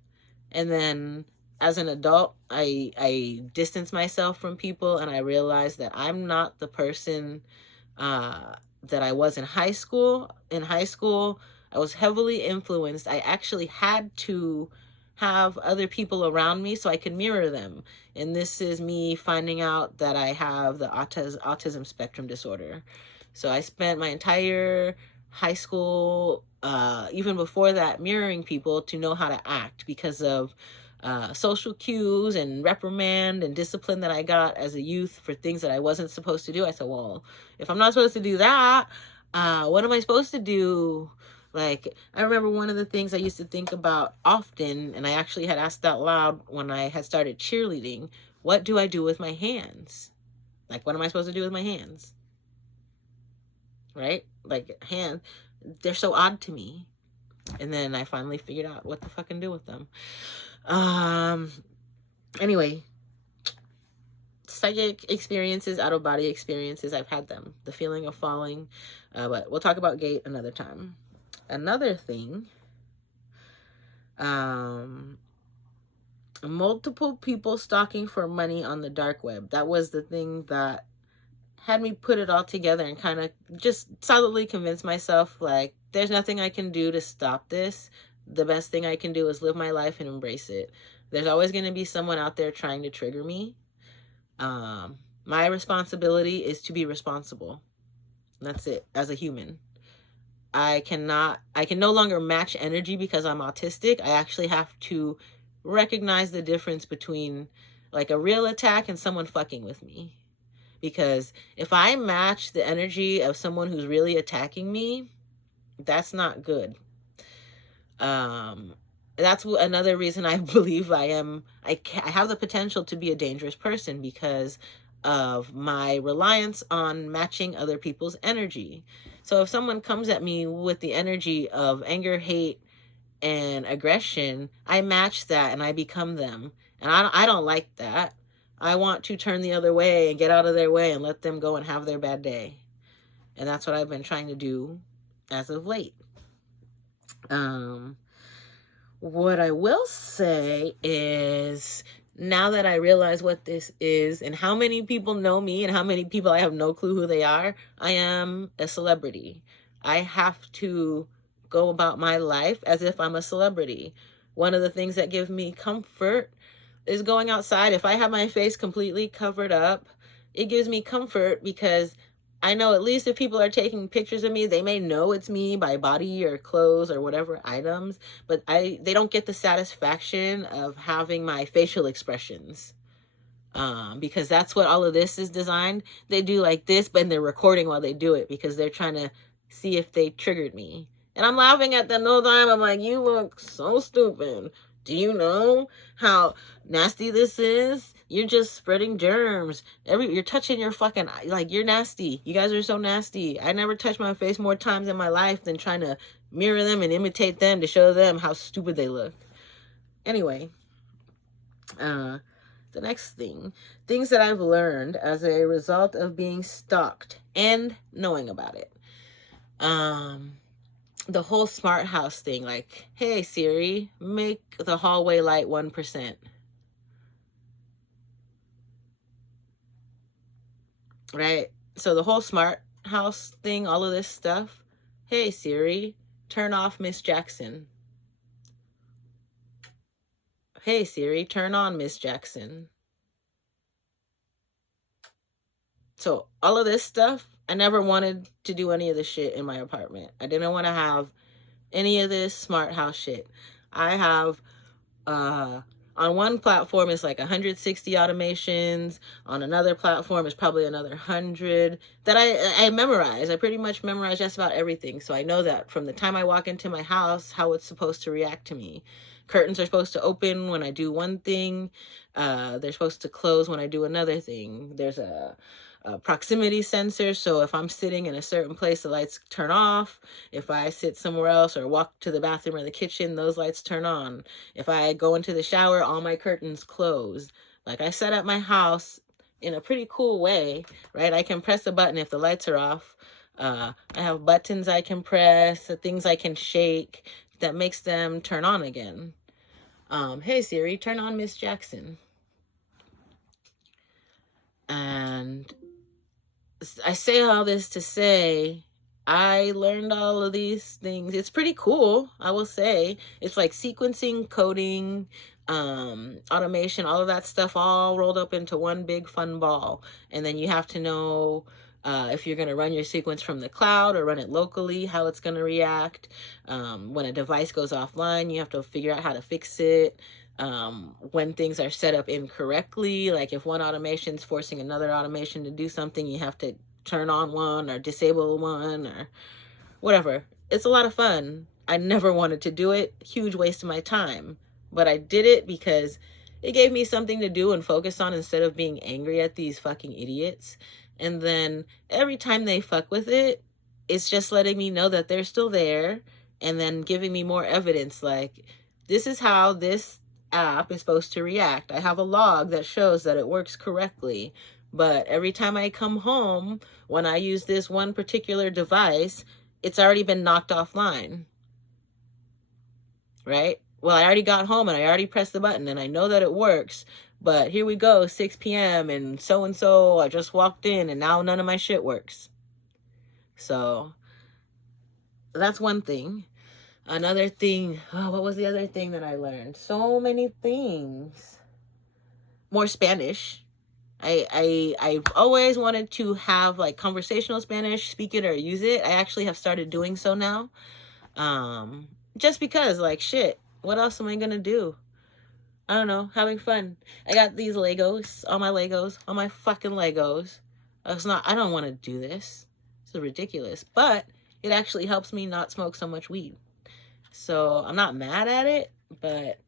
And then as an adult, I distanced myself from people, and I realized that I'm not the person that I was in high school. In high school, I was heavily influenced. I actually had to have other people around me so I can mirror them. And this is me finding out that I have the autism spectrum disorder. So I spent my entire high school, even before that, mirroring people to know how to act because of social cues and reprimand and discipline that I got as a youth for things that I wasn't supposed to do. I said, well, if I'm not supposed to do that, what am I supposed to do? Like, I remember one of the things I used to think about often, and I actually had asked out loud when I had started cheerleading, what do I do with my hands? Like, what am I supposed to do with my hands? Right? Like, they're so odd to me. And then I finally figured out what the fuck I can do with them. Anyway, psychic experiences, out of body experiences, I've had them. The feeling of falling, but we'll talk about gate another time. Another thing, multiple people stalking for money on the dark web. That was the thing that had me put it all together and kind of just solidly convince myself, like, there's nothing I can do to stop this. The best thing I can do is live my life and embrace it. There's always going to be someone out there trying to trigger me. My responsibility is to be responsible. That's it. As a human, I can no longer match energy because I'm autistic. I actually have to recognize the difference between like a real attack and someone fucking with me. Because if I match the energy of someone who's really attacking me, that's not good. That's another reason I believe I have the potential to be a dangerous person, because of my reliance on matching other people's energy. So if someone comes at me with the energy of anger, hate, and aggression, I match that and I become them. And I don't like that. I want to turn the other way and get out of their way and let them go and have their bad day. And that's what I've been trying to do as of late. What I will say is, now that I realize what this is and how many people know me and how many people I have no clue who they are, I am a celebrity. I have to go about my life as if I'm a celebrity. One of the things that give me comfort is going outside. If I have my face completely covered up, it gives me comfort because I know at least if people are taking pictures of me, they may know it's me by body or clothes or whatever items, but they don't get the satisfaction of having my facial expressions. Because that's what all of this is designed. They do like this, but they're recording while they do it because they're trying to see if they triggered me. And I'm laughing at them the whole time. I'm like, you look so stupid. Do you know how nasty this is? You're just spreading germs. You're touching your fucking, like, you're nasty. You guys are so nasty. I never touched my face more times in my life than trying to mirror them and imitate them to show them how stupid they look. Anyway, the next thing, things that I've learned as a result of being stalked and knowing about it. The whole smart house thing, like, hey Siri, make the hallway light 1%. Right? So the whole smart house thing, all of this stuff. Hey Siri, turn off Miss Jackson. Hey Siri, turn on Miss Jackson. So all of this stuff, I never wanted to do any of this shit in my apartment. I didn't want to have any of this smart house shit. I have, on one platform, it's like 160 automations. On another platform, it's probably another 100 that I memorize. I pretty much memorize just about everything. So I know that from the time I walk into my house, how it's supposed to react to me. Curtains are supposed to open when I do one thing. They're supposed to close when I do another thing. There's a proximity sensor, so if I'm sitting in a certain place, the lights turn off. If I sit somewhere else or walk to the bathroom or the kitchen, those lights turn on. If I go into the shower, all my curtains close. Like, I set up my house in a pretty cool way, right? I can press a button if the lights are off. I have buttons I can press, things I can shake that makes them turn on again. Hey Siri, turn on Miss Jackson. And I say all this to say, I learned all of these things. It's pretty cool, I will say. It's like sequencing, coding, automation, all of that stuff all rolled up into one big fun ball. And then you have to know if you're going to run your sequence from the cloud or run it locally, how it's going to react. When a device goes offline, you have to figure out how to fix it. When things are set up incorrectly, like if one automation is forcing another automation to do something, you have to turn on one or disable one or whatever. It's a lot of fun. I never wanted to do it. Huge waste of my time. But I did it because it gave me something to do and focus on instead of being angry at these fucking idiots. And then every time they fuck with it, it's just letting me know that they're still there and then giving me more evidence like, this is how this app is supposed to react. I have a log that shows that it works correctly. But every time I come home, when I use this one particular device, it's already been knocked offline, right? Well, I already got home and I already pressed the button and I know that it works, but here we go, 6 p.m. and so I just walked in and now none of my shit works. So that's one thing. Another thing, what was the other thing that I learned? So many things. More Spanish. I've always wanted to have like conversational Spanish, speak it or use it. I actually have started doing so now. Just because, like, shit, what else am I gonna do? I don't know, having fun. I got these Legos, all my fucking Legos. I don't want to do this. This is ridiculous. But it actually helps me not smoke so much weed. So I'm not mad at it, but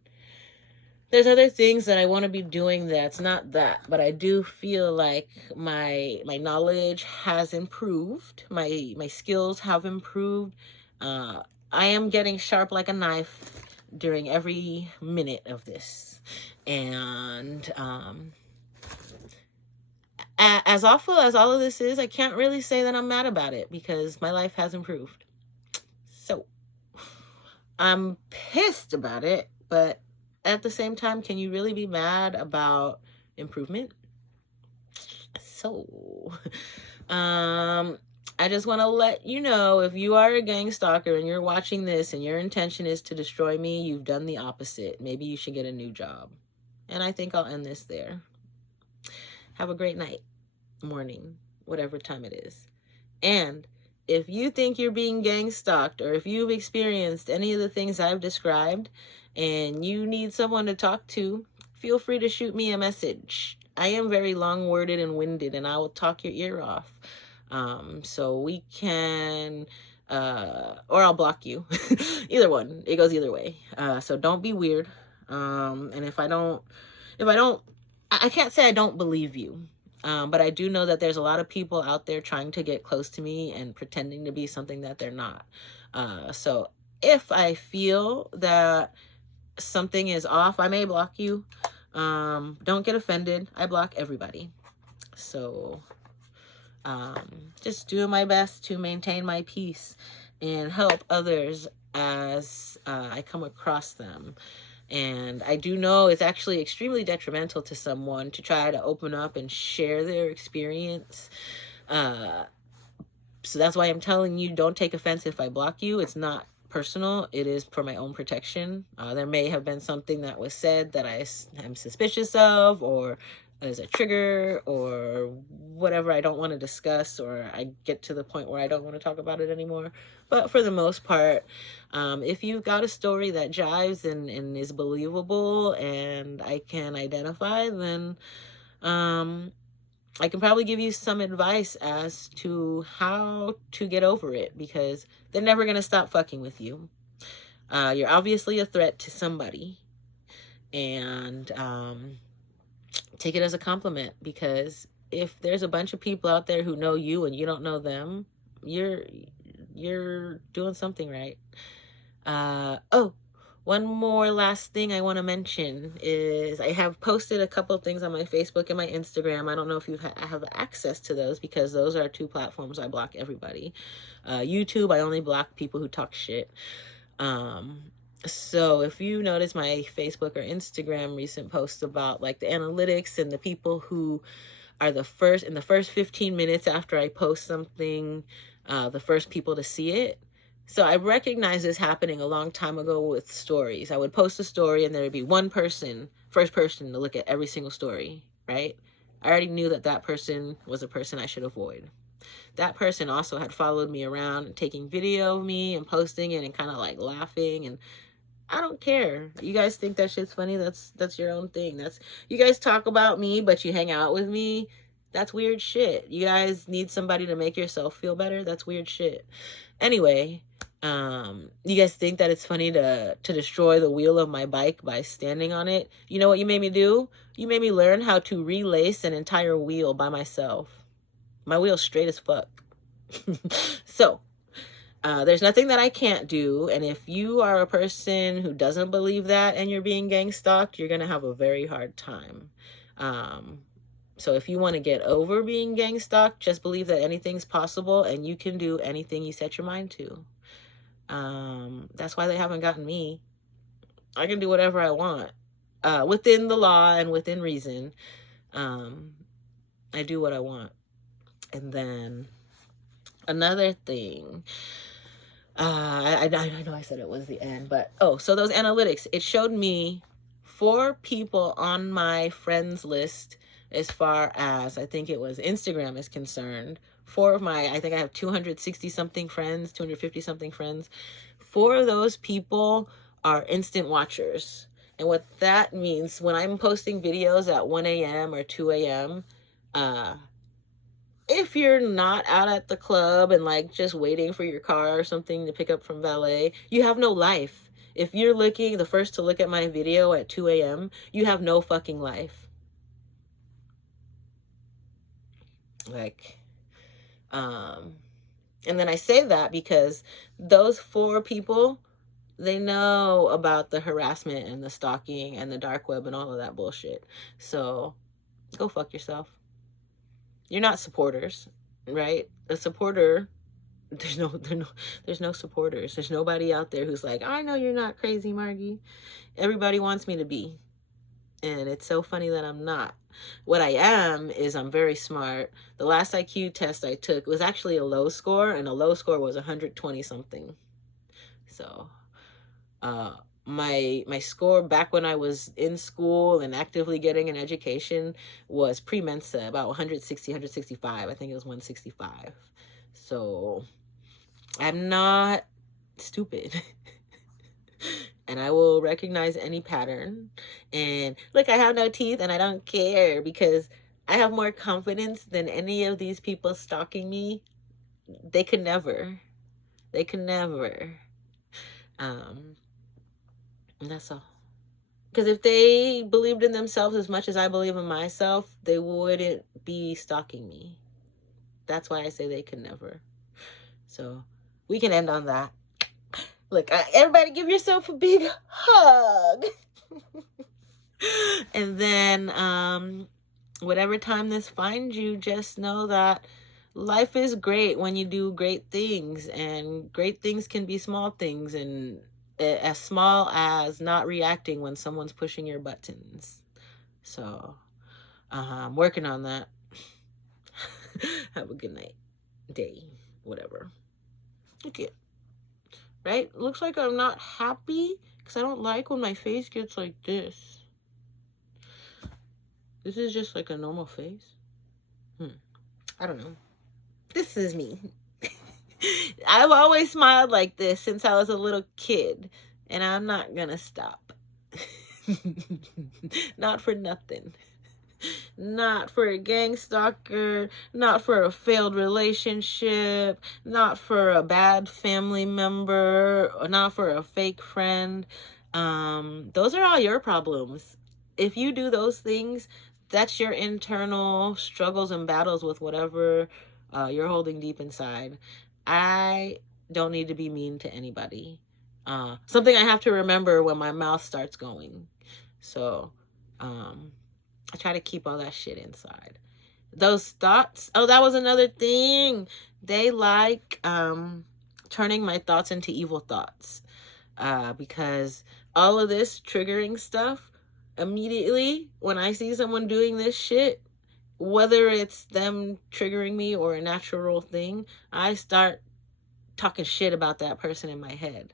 there's other things that I want to be doing that's not that. But I do feel like my knowledge has improved. My skills have improved. I am getting sharp like a knife during every minute of this. And as awful as all of this is, I can't really say that I'm mad about it because my life has improved. So I'm pissed about it, but at the same time, can you really be mad about improvement? So, I just want to let you know, if you are a gang stalker and you're watching this and your intention is to destroy me, you've done the opposite. Maybe you should get a new job. And I think I'll end this there. Have a great night, morning, whatever time it is. And if you think you're being gang stalked or if you've experienced any of the things I've described and you need someone to talk to, feel free to shoot me a message. I am very long-worded and winded and I will talk your ear off. So we can, or I'll block you. Either one. It goes either way. So don't be weird. And if I can't say I don't believe you. But I do know that there's a lot of people out there trying to get close to me and pretending to be something that they're not. So if I feel that something is off, I may block you. Don't get offended. I block everybody. So just doing my best to maintain my peace and help others as I come across them. And I do know it's actually extremely detrimental to someone to try to open up and share their experience. So that's why I'm telling you, don't take offense if I block you. It's not personal. It is for my own protection. There may have been something that was said that I am suspicious of, or as a trigger, or whatever I don't want to discuss, or I get to the point where I don't want to talk about it anymore. But for the most part, if you've got a story that jives and is believable and I can identify, then I can probably give you some advice as to how to get over it, because they're never going to stop fucking with you. You're obviously a threat to somebody, and take it as a compliment, because if there's a bunch of people out there who know you and you don't know them, you're doing something right. Oh, one more last thing I want to mention is I have posted a couple of things on my Facebook and my Instagram. I don't know if you have access to those, because those are two platforms I block everybody. YouTube, I only block people who talk shit. So if you notice my Facebook or Instagram recent posts about like the analytics and the people who are in the first 15 minutes after I post something, the first people to see it. So I recognized this happening a long time ago with stories. I would post a story and there would be one person, first person to look at every single story, right? I already knew that that person was a person I should avoid. That person also had followed me around and taking video of me and posting it and kind of like laughing, and I don't care. You guys think that shit's funny? That's your own thing. That's, you guys talk about me, but you hang out with me. That's weird shit. You guys need somebody to make yourself feel better. That's weird shit. Anyway, you guys think that it's funny to destroy the wheel of my bike by standing on it? You know what you made me do? You made me learn how to relace an entire wheel by myself. My wheel's straight as fuck. So, there's nothing that I can't do. And if you are a person who doesn't believe that and you're being gang stalked, you're going to have a very hard time. So if you want to get over being gang stalked, just believe that anything's possible and you can do anything you set your mind to. That's why they haven't gotten me. I can do whatever I want, within the law and within reason. I do what I want. And then another thing, I know I said it was the end, but so those analytics, it showed me 4 people on my friends list as far as I think it was Instagram is concerned. 4 of my, I think I have 260 something friends, 250 something friends. 4 of those people are instant watchers. And what that means, when I'm posting videos at 1 a.m. or 2 a.m., if you're not out at the club and like just waiting for your car or something to pick up from valet, you have no life. If you're the first to look at my video at 2 a.m., you have no fucking life. Like, and then I say that because those 4 people, they know about the harassment and the stalking and the dark web and all of that bullshit. So go fuck yourself. You're not supporters, right? A supporter, there's no supporters. There's nobody out there who's like, I know you're not crazy, Margie. Everybody wants me to be. And it's so funny that I'm not. What I am is I'm very smart. The last IQ test I took was actually a low score, and a low score was 120 something. So, my score back when I was in school and actively getting an education was pre-Mensa, about 160, 165. I think it was 165. So I'm not stupid. And I will recognize any pattern. And look, I have no teeth and I don't care because I have more confidence than any of these people stalking me. They could never. They could never. And that's all. Because if they believed in themselves as much as I believe in myself, they wouldn't be stalking me. That's why I say they could never. So we can end on that. Look, everybody give yourself a big hug. And then whatever time this finds you, just know that life is great when you do great things. And great things can be small things, and as small as not reacting when someone's pushing your buttons. So I'm working on that. Have a good night, day, whatever. Okay. Right? Looks like I'm not happy because I don't like when my face gets like this. This is just like a normal face. I don't know. This is me. I've always smiled like this since I was a little kid, and I'm not gonna stop. Not for nothing. Not for a gang stalker, not for a failed relationship, not for a bad family member, or not for a fake friend. Those are all your problems. If you do those things, that's your internal struggles and battles with whatever you're holding deep inside. I don't need to be mean to anybody. Something I have to remember when my mouth starts going. So, I try to keep all that shit inside. Those thoughts, that was another thing. They like turning my thoughts into evil thoughts. Because all of this triggering stuff, immediately when I see someone doing this shit, whether it's them triggering me or a natural thing, I start talking shit about that person in my head.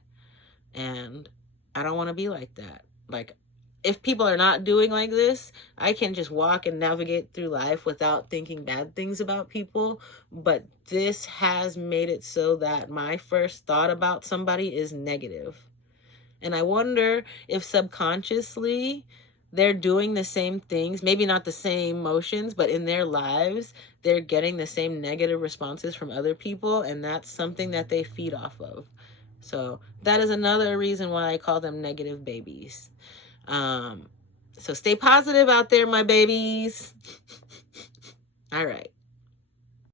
And I don't want to be like that. Like, if people are not doing like this, I can just walk and navigate through life without thinking bad things about people. But this has made it so that my first thought about somebody is negative. And I wonder if subconsciously they're doing the same things, maybe not the same motions, but in their lives, they're getting the same negative responses from other people. And that's something that they feed off of. So that is another reason why I call them negative babies. So stay positive out there, my babies. All right.